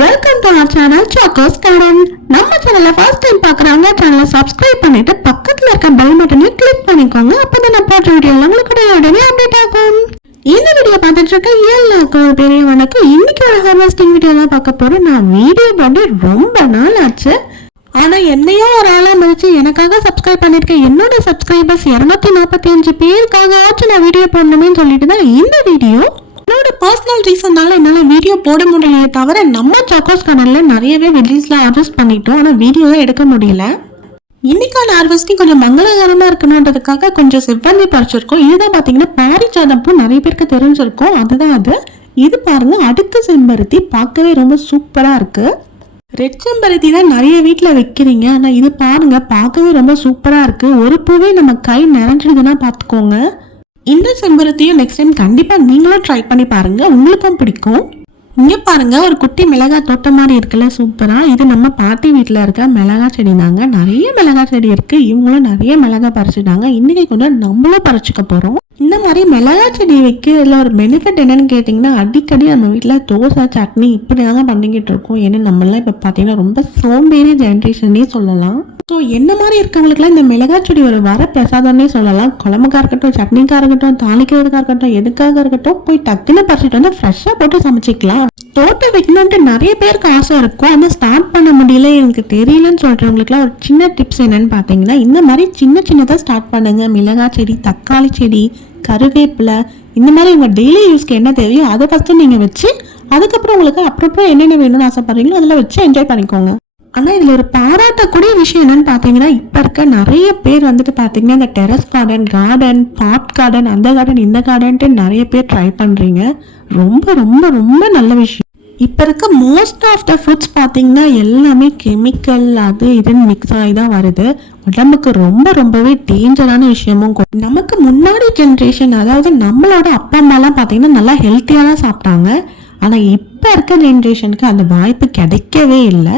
Welcome to our channel Chacko's garden. நம்ம சேனலை first time பார்க்குறவங்க சேனலை சப்ஸ்கிரைப் பண்ணிட்டு பக்கத்தில் இருக்க பெல் பட்டனையும் கிளிக் பண்ணிக்கோங்க. அப்போ நான் போட்ட வீடியோ உங்களுக்கு உடனே அப்டேட் ஆகும். இந்த வீடியோ பார்த்துட்டு இருக்க எல்லாருக்கும் பெரிய வணக்கம். இன்னைக்கு ஒரு ஹார்வெஸ்டிங் வீடியோ தான் பார்க்க போறேன். நான் வீடியோ பண்ணி ரொம்ப நாள் ஆச்சு. ஆனா என்னையும் ஒரு ஆளா மதிச்சு எனக்காக சப்ஸ்கிரைப் பண்ணிருக்கேன். என்னோட சப்ஸ்கிரைபர்ஸ் 245 பேருக்காக ஆச்சு நான் வீடியோ போடணுமே சொல்லிட்டு தான் இந்த வீடியோ. என்னோட பர்சனல் ரீசன்னால என்னால் வீடியோ போட முடியலையே தவிர நம்ம சாக்கோஸ் கார்டனில் நிறையவே வெஜ்ஜீஸ்லாம் ஹார்வெஸ்ட் பண்ணிட்டோம். ஆனால் வீடியோவே எடுக்க முடியல. இன்னைக்கான ஹார்வெஸ்டிங் கொஞ்சம் மங்களகரமாக இருக்கணுன்றதுக்காக கொஞ்சம் செவ்வந்தி பறிச்சிருக்கோம். இதுதான் பார்த்தீங்கன்னா பாரிஜாதம் பூ, நிறைய பேருக்கு தெரிஞ்சிருக்கும். அதுதான் அது. இது பாருங்க, அடுத்த செம்பருத்தி பார்க்கவே ரொம்ப சூப்பராக இருக்கு. ரெட் செம்பருத்தி தான் நிறைய வீட்டில் வைக்கிறீங்க, ஆனால் இது பாருங்க பார்க்கவே ரொம்ப சூப்பராக இருக்கு. ஒரு பூவே நம்ம கை நிறைஞ்சிடுதுன்னா பார்த்துக்கோங்க. இந்த செம்பருத்தியும் நெக்ஸ்ட் டைம் கண்டிப்பாக நீங்களும் ட்ரை பண்ணி பாருங்க, உங்களுக்கும் பிடிக்கும். இங்கே பாருங்க, ஒரு குட்டி மிளகாய் தோட்டம் மாதிரி இருக்குல்ல, சூப்பராக. இது நம்ம பாட்டி வீட்டில் இருக்க மிளகாய் செடி தாங்க. நிறைய மிளகாய் செடி இருக்கு. இவங்களும் நிறைய மிளகாய் பறிச்சுட்டாங்க. இன்னைக்கு கொஞ்சம் நம்மளும் பறிச்சுக்க போகிறோம். இந்த மாதிரி மிளகாய் செடி வைக்கிறதுல ஒரு பெனிஃபிட் என்னன்னு கேட்டிங்கன்னா, அடிக்கடி நம்ம வீட்டில் தோசை சட்னி இப்படி தாங்க பண்ணிக்கிட்டு இருக்கோம். ஏன்னா நம்மளாம் இப்போ பார்த்தீங்கன்னா ரொம்ப சோம்பேறி ஜென்ரேஷனே சொல்லலாம். ஸோ என்ன மாதிரி இருக்கவங்களுக்குலாம் இந்த மிளகாய் செடி ஒரு வர பிரசாதம்னே சொல்லலாம். குழம்புக்கா இருக்கட்டும், சட்னிக்காக இருக்கட்டும், தாளிக்கிறதுக்காக இருக்கட்டும், எதுக்காக இருக்கட்டும், போய் டக்குன்னு பறிச்சுட்டு வந்து ஃப்ரெஷ்ஷாக போட்டு சமைச்சிக்கலாம். தோட்டம் வைக்கணுன்ட்டு நிறைய பேருக்கு ஆசை இருக்கும், ஆனால் ஸ்டார்ட் பண்ண முடியல, எனக்கு தெரியலன்னு சொல்கிறவங்களுக்குலாம் ஒரு சின்ன டிப்ஸ் என்னன்னு பார்த்தீங்கன்னா, இந்த மாதிரி சின்ன சின்னதாக ஸ்டார்ட் பண்ணுங்க. மிளகாய் செடி, தக்காளி செடி, கருவேப்பிலை, இந்த மாதிரி உங்கள் டெய்லி யூஸ்க்கு என்ன தேவையோ அதை ஃபஸ்ட்டு நீங்கள் வச்சு அதுக்கப்புறம் உங்களுக்கு அப்புறம் என்னென்ன வேணும்னு ஆசைப்படுறீங்களோ அதில் வச்சு என்ஜாய் பண்ணிக்கோங்க. ஆனால் இதில் ஒரு பாராட்டக்கூடிய விஷயம் என்னன்னு பார்த்தீங்கன்னா, இப்போ இருக்க நிறைய பேர் வந்துட்டு பார்த்தீங்கன்னா இந்த டெரஸ் கார்டன், பாட் கார்டன், அந்த கார்டன், இந்த கார்டன்ட்டு நிறைய பேர் ட்ரை பண்ணுறீங்க. ரொம்ப ரொம்ப ரொம்ப நல்ல விஷயம். இப்போ இருக்க மோஸ்ட் ஆஃப் த ஃபுட்ஸ் பார்த்தீங்கன்னா எல்லாமே கெமிக்கல் அது இதுன்னு மிக்ஸ் ஆகி தான் வருது. உடம்புக்கு ரொம்பவே டேஞ்சரான விஷயமும். நமக்கு முன்னாடி ஜென்ரேஷன், அதாவது நம்மளோட அப்பா அம்மாலாம் பார்த்தீங்கன்னா நல்லா ஹெல்த்தியாக தான் சாப்பிட்டாங்க. ஆனால் இப்போ இருக்க ஜென்ரேஷனுக்கு அந்த வாய்ப்பு கிடைக்கவே இல்லை.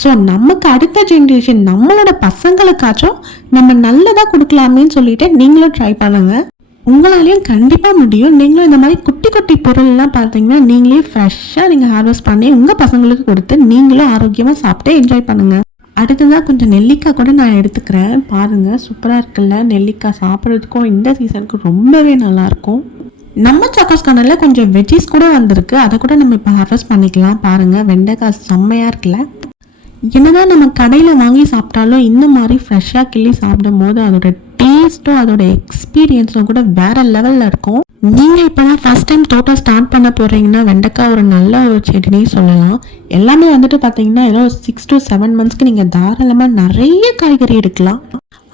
ஸோ நமக்கு அடுத்த ஜென்ரேஷன், நம்மளோட பசங்களுக்காச்சும் நம்ம நல்லதாக கொடுக்கலாமேன்னு சொல்லிட்டு நீங்களும் ட்ரை பண்ணுங்க. உங்களாலேயும் கண்டிப்பாக முடியும். நீங்களும் இந்த மாதிரி குட்டி குட்டி பொருள்லாம் பார்த்தீங்கன்னா நீங்களே ஃப்ரெஷ்ஷாக நீங்கள் ஹார்வெஸ்ட் பண்ணி உங்கள் பசங்களுக்கு கொடுத்து நீங்களும் ஆரோக்கியமாக சாப்பிட்டு என்ஜாய் பண்ணுங்கள். அடுத்ததாக கொஞ்சம் நெல்லிக்காய் கூட நான் எடுத்துக்கிறேன். பாருங்கள், சூப்பராக இருக்குல்ல. நெல்லிக்காய் சாப்பிட்றதுக்கும் இந்த சீசனுக்கு ரொம்பவே நல்லாயிருக்கும். நம்ம சாக்கோஸ் கார்டனில் கொஞ்சம் வெஜ்ஜீஸ் கூட வந்திருக்கு, அதை கூட நம்ம இப்போ ஹார்வெஸ்ட் பண்ணிக்கலாம். பாருங்கள், வெண்டைக்காய் செம்மையாக இருக்குல்ல. என்னதான் நம்ம கடையில் வாங்கி சாப்பிட்டாலும் இந்த மாதிரி ஃப்ரெஷ்ஷாக கிள்ளி சாப்பிடும் போது அதோட டேஸ்ட்டும் அதோட எக்ஸ்பீரியன்ஸும் கூட வேற லெவலில் இருக்கும். நீங்கள் இப்போ தான் ஃபர்ஸ்ட் டைம் தோட்டம் ஸ்டார்ட் பண்ண போகிறீங்கன்னா வெண்டைக்காய் ஒரு நல்ல ஒரு செடினே சொல்லலாம். எல்லாமே வந்துட்டு பார்த்தீங்கன்னா ஏதோ 6 to 7 monthsக்கு நீங்கள் தாராளமாக நிறைய காய்கறி எடுக்கலாம்.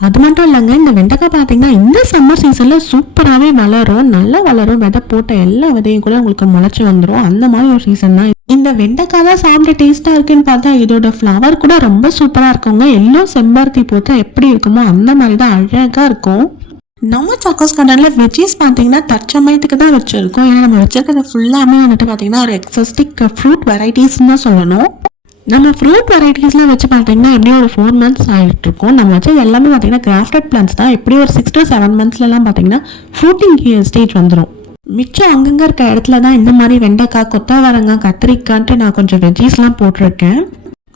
அது மட்டும் இல்லைங்க, இந்த வெண்டைக்காய் பார்த்தீங்கன்னா இந்த சம்மர் சீசனில் சூப்பராகவே வளரும், நல்லா வளரும். விதை போட்ட எல்லா விதையும் கூட உங்களுக்கு முளைச்சி வந்துடும். அந்த மாதிரி ஒரு சீசன் தான் இந்த வெண்டைக்காய். தான் சாப்பிட டேஸ்ட்டாக இருக்குன்னு பார்த்தா இதோட ஃப்ளவர் கூட ரொம்ப சூப்பராக இருக்குங்க. எல்லாம் செம்பருத்தி போட்டா எப்படி இருக்குமோ அந்த மாதிரி தான் அழகாக இருக்கும். நம்ம சாக்கோஸ் கார்டனில் வெஜ்ஜீஸ் பார்த்தீங்கன்னா தற்சமயத்துக்கு தான் வச்சுருக்கோம். ஏன்னா நம்ம வச்சிருக்கிறது ஃபுல்லாமே வந்துட்டு பார்த்தீங்கன்னா ஒரு எக்ஸாஸ்டிக் ஃப்ரூட் வெரைட்டிஸ்ன்னு தான் சொல்லணும். நம்ம ஃப்ரூட் வெரைட்டிஸ்லாம் வச்சு பார்த்தீங்கன்னா எப்படியும் ஒரு 4 months ஆகிட்டு இருக்கும். நம்ம வச்சது எல்லாமே பார்த்தீங்கன்னா கிராஃப்டட் பிளான்ஸ் தான். எப்படியும் ஒரு 6 to 7 monthsலாம் பார்த்தீங்கன்னா ஃப்ரூட்டிங் ஸ்டேஜ் வந்துடும். மிச்சம் அங்கங்கே இருக்க இடத்துல தான் இந்த மாதிரி வெண்டைக்காய், கொத்தவரங்காய், கத்திரிக்காய்ன்ட்டு நான் கொஞ்சம் வெஜ்ஜீஸ்லாம் போட்டிருக்கேன்.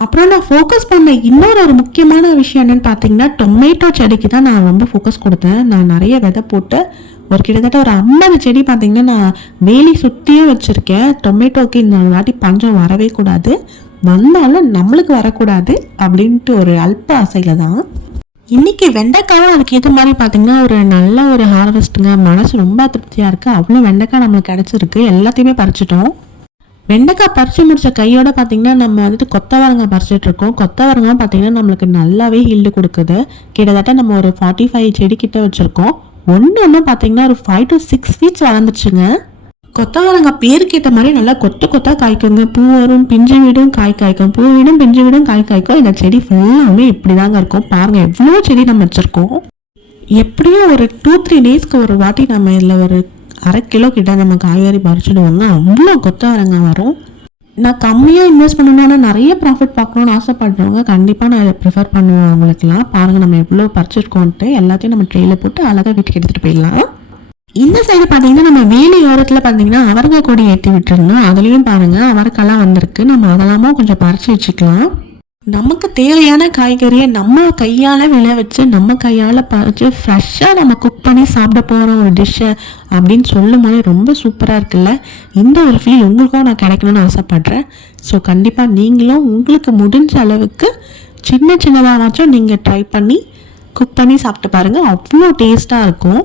அப்புறம் நான் ஃபோக்கஸ் பண்ண இன்னொரு முக்கியமான விஷயம் என்னன்னு பார்த்தீங்கன்னா, டொமேட்டோ செடிக்கு தான் நான் ரொம்ப ஃபோக்கஸ் கொடுத்தேன். நான் நிறைய விதை போட்டு ஒரு கிட்டத்தட்ட ஒரு 50 செடி பார்த்தீங்கன்னா நான் வேலி சுற்றியே வச்சுருக்கேன். டொமேட்டோக்கு இந்த வாட்டி பஞ்சம் வரவே கூடாது, வந்தாலும் நம்மளுக்கு வரக்கூடாது அப்படின்ட்டு ஒரு அல்ப ஆசையில் தான். இன்றைக்கி வெண்டைக்காயும் அதுக்கு ஏற்ற மாதிரி பார்த்திங்கன்னா ஒரு நல்ல ஒரு ஹார்வெஸ்ட்டுங்க. மனசு ரொம்ப திருப்தியாக இருக்குது. அவ்வளோ வெண்டைக்காய் நம்மளுக்கு கிடச்சிருக்கு. எல்லாத்தையுமே பறிச்சிட்டோம். வெண்டைக்காய் பறித்து முடித்த கையோட பார்த்திங்கன்னா நம்ம வந்துட்டு கொத்தவரங்காய் பறிச்சிட்ருக்கோம். கொத்தவரங்காய் பார்த்திங்கன்னா நம்மளுக்கு நல்லாவே ஹீல்டு கொடுக்குது. கிட்டத்தட்ட நம்ம ஒரு 45 செடி கிட்ட வச்சுருக்கோம். ஒன்று பார்த்திங்கன்னா ஒரு 5 to 6 feet வளர்ந்துச்சுங்க. கொத்தவரங்காய் பேருக்கு ஏற்ற மாதிரி நல்லா கொத்தாக காய்க்குங்க. பூ வரும், பிஞ்சு வீடும் காய் காய்க்கும், பூ வீடும் பிஞ்சு வீடும் காய் காய்க்கும். இந்த செடி ஃபுல்லாமே இப்படி தாங்க இருக்கும். பாருங்கள் எவ்வளோ செடி நம்ம வச்சுருக்கோம். எப்படியும் ஒரு 2-3 daysக்கு ஒரு வாட்டி நம்ம இதில் ஒரு 1/2 கிலோ கிட்ட நம்ம காய்கறி பறிச்சிடுவோங்க. அவ்வளோ கொத்தவரங்காய் வரும். நான் கம்மியாக இன்வெஸ்ட் பண்ணணும்னா நிறைய ப்ராஃபிட் பார்க்கணுன்னு ஆசைப்படுறவங்க கண்டிப்பாக நான் இதை ப்ரிஃபர் பண்ணுவேன். அவங்களுக்குலாம் பாருங்கள் நம்ம எவ்வளோ பறிச்சிருக்கோன்ட்டு எல்லாத்தையும் நம்ம ட்ரெயில போட்டு அழகாக வீட்டுக்கு எடுத்துகிட்டு போயிடலாம். இந்த சைடு பார்த்தீங்கன்னா நம்ம வேலி ஓரத்தில் பார்த்தீங்கன்னா அவரக்காய் கொடி ஏற்றி விட்டுருந்தோம். அதுலேயும் பாருங்கள் அவரைக்காலாம் வந்திருக்கு. நம்ம அதெல்லாமும் கொஞ்சம் பறித்து வச்சுக்கலாம். நமக்கு தேவையான காய்கறியை நம்ம கையால் வச்சு நம்ம கையால் பறித்து ஃப்ரெஷ்ஷாக நம்ம குக் பண்ணி சாப்பிட போகிற ஒரு டிஷ்ஷை அப்படின்னு சொல்லும் போது ரொம்ப சூப்பராக இருக்குல்ல. இந்த ஒரு ஃபீல் உங்களுக்கும் நான் கிடைக்கணும்னு ஆசைப்பட்றேன். ஸோ கண்டிப்பாக நீங்களும் உங்களுக்கு முடிஞ்ச அளவுக்கு சின்னதாகவாச்சும் நீங்கள் ட்ரை பண்ணி குக் பண்ணி சாப்பிட்டு பாருங்கள். அவ்வளோ டேஸ்ட்டாக இருக்கும்.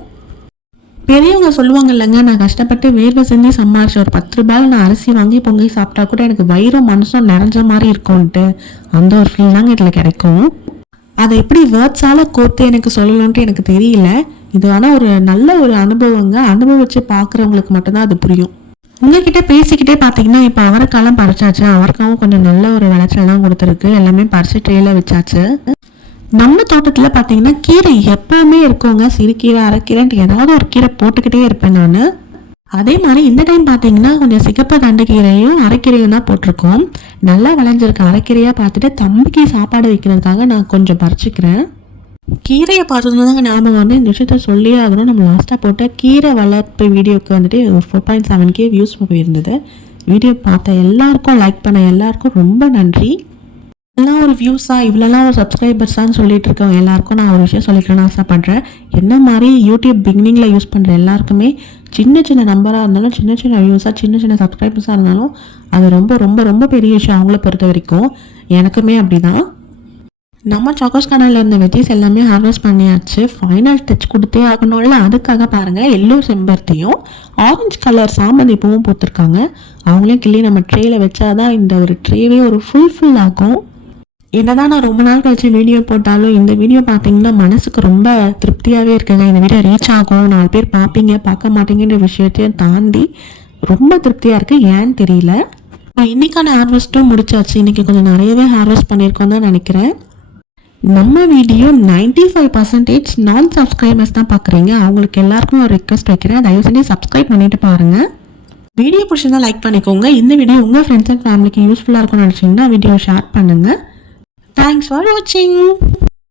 பெரியவங்க சொல்லுவாங்க இல்லைங்க, நான் கஷ்டப்பட்டு வேர்வை செஞ்சு சம்பாரிச்ச ஒரு 10 ரூபாயில் நான் அரிசி வாங்கி பொங்கி சாப்பிட்டா கூட எனக்கு வயிறும் மனசும் நிறைஞ்ச மாதிரி இருக்கும்ன்ட்டு. அந்த ஒரு ஃபீல் தாங்க இதில் கிடைக்கும். அதை எப்படி வேர்ட்ஸால் கோர்த்து எனக்கு சொல்லணுன்ட்டு எனக்கு தெரியல. இது ஆனால் ஒரு நல்ல ஒரு அனுபவங்க. அனுபவிச்சு பார்க்குறவங்களுக்கு மட்டும்தான் அது புரியும். உங்ககிட்ட பேசிக்கிட்டே பார்த்தீங்கன்னா இப்போ அவரைக்காலாம் பறிச்சாச்சு. அவரைக்காவும் கொஞ்சம் நல்ல ஒரு விளைச்சலாம் கொடுத்துருக்கு. எல்லாமே பறிச்சு ட்ரெயில வச்சாச்சு. நம்ம தோட்டத்தில் பார்த்தீங்கன்னா கீரை எப்பவுமே இருக்குங்க. சிறுகீரை அரைக்கீரைன்ட்டு ஏதாவது ஒரு கீரை போட்டுக்கிட்டே இருப்பேன் நான். அதே மாதிரி இந்த டைம் பார்த்தீங்கன்னா கொஞ்சம் சிகப்பு தண்டு கீரையும் அரைக்கீரையும் தான் போட்டிருக்கோம். நல்லா விளைஞ்சிருக்கு. அரைக்கீரையாக பார்த்துட்டு தம்பிக்கு சாப்பாடு வைக்கிறதுக்காக நான் கொஞ்சம் பறிச்சுக்கிறேன். கீரையை பார்த்ததுனால தாங்க ஞாபகம் வந்து இந்த விஷயத்த சொல்லியே ஆகணும். நம்ம லாஸ்ட்டாக போட்ட கீரை வளர்ப்பு வீடியோக்கு வந்துட்டு ஒரு 4.7K வியூஸ் போயிருந்தது. வீடியோ பார்த்த எல்லாருக்கும், லைக் பண்ண எல்லாருக்கும் ரொம்ப நன்றி. எல்லாம் ஒரு வியூஸாக இவ்வளோலாம் ஒரு சப்ஸ்கிரைபர்ஸான்னு சொல்லிட்டு இருக்கவங்க எல்லாருக்கும் நான் ஒரு விஷயம் சொல்லிக்கணும்னு ஆசைப்பட்றேன். என்ன மாதிரி யூடியூப் பிகினிங்கில் யூஸ் பண்ணுற எல்லாருக்குமே சின்ன நம்பராக இருந்தாலும் சின்ன வியூஸாக சின்ன சப்ஸ்கிரைபர்ஸாக இருந்தாலும் அது ரொம்ப ரொம்ப ரொம்ப பெரிய விஷயம் அவங்கள பொறுத்த வரைக்கும். எனக்குமே அப்படி தான். நம்ம சாக்கோஸ் கனலில் இருந்த வெஜ்ஜீஸ் எல்லாமே ஹார்வெஸ்ட் பண்ணியாச்சு. ஃபைனல் டச் கொடுத்தே ஆகணும்ல. அதுக்காக பாருங்கள் எல்லோ செம்பருத்தியும் ஆரஞ்சு கலர் சாமந்தி பூவும் போட்டிருக்காங்க. அவங்களையும் கிள்ளி நம்ம ட்ரேயில் வச்சாதான் இந்த ஒரு ட்ரேவே ஒரு ஃபுல் ஆகும். என்னதான் நான் ரொம்ப நாள் கழிச்சு வீடியோ போட்டாலும் இந்த வீடியோ பார்த்தீங்கன்னா மனசுக்கு ரொம்ப திருப்தியாகவே இருக்குங்க. இந்த வீடியோ ரீச் ஆகும், 4 பேர் பார்ப்பீங்க பார்க்க மாட்டீங்கன்ற விஷயத்தையும் தாண்டி ரொம்ப திருப்தியாக இருக்குது. ஏன்னு தெரியல. இன்றைக்கான ஹார்வெஸ்ட்டும் முடிச்சாச்சு. இன்றைக்கி கொஞ்சம் நிறையவே ஹார்வெஸ்ட் பண்ணியிருக்கோம் தான் நினைக்கிறேன். நம்ம வீடியோ 95% நான் சப்ஸ்கிரைபர்ஸ் தான் பார்க்குறீங்க. அவங்களுக்கு எல்லாருக்கும் ஒரு ரிக்வெஸ்ட் வைக்கிறேன், தயவு செஞ்சு சப்ஸ்கிரைப் பண்ணிட்டு பாருங்கள். வீடியோ பிடிச்சிருந்தா லைக் பண்ணிக்கோங்க. இந்த வீடியோ உங்கள் ஃப்ரெண்ட்ஸ் அண்ட் ஃபேமிலிக்கு யூஸ்ஃபுல்லாக இருக்கும்னு நினச்சிங்கன்னா வீடியோ ஷேர் பண்ணுங்கள். Thanks for watching.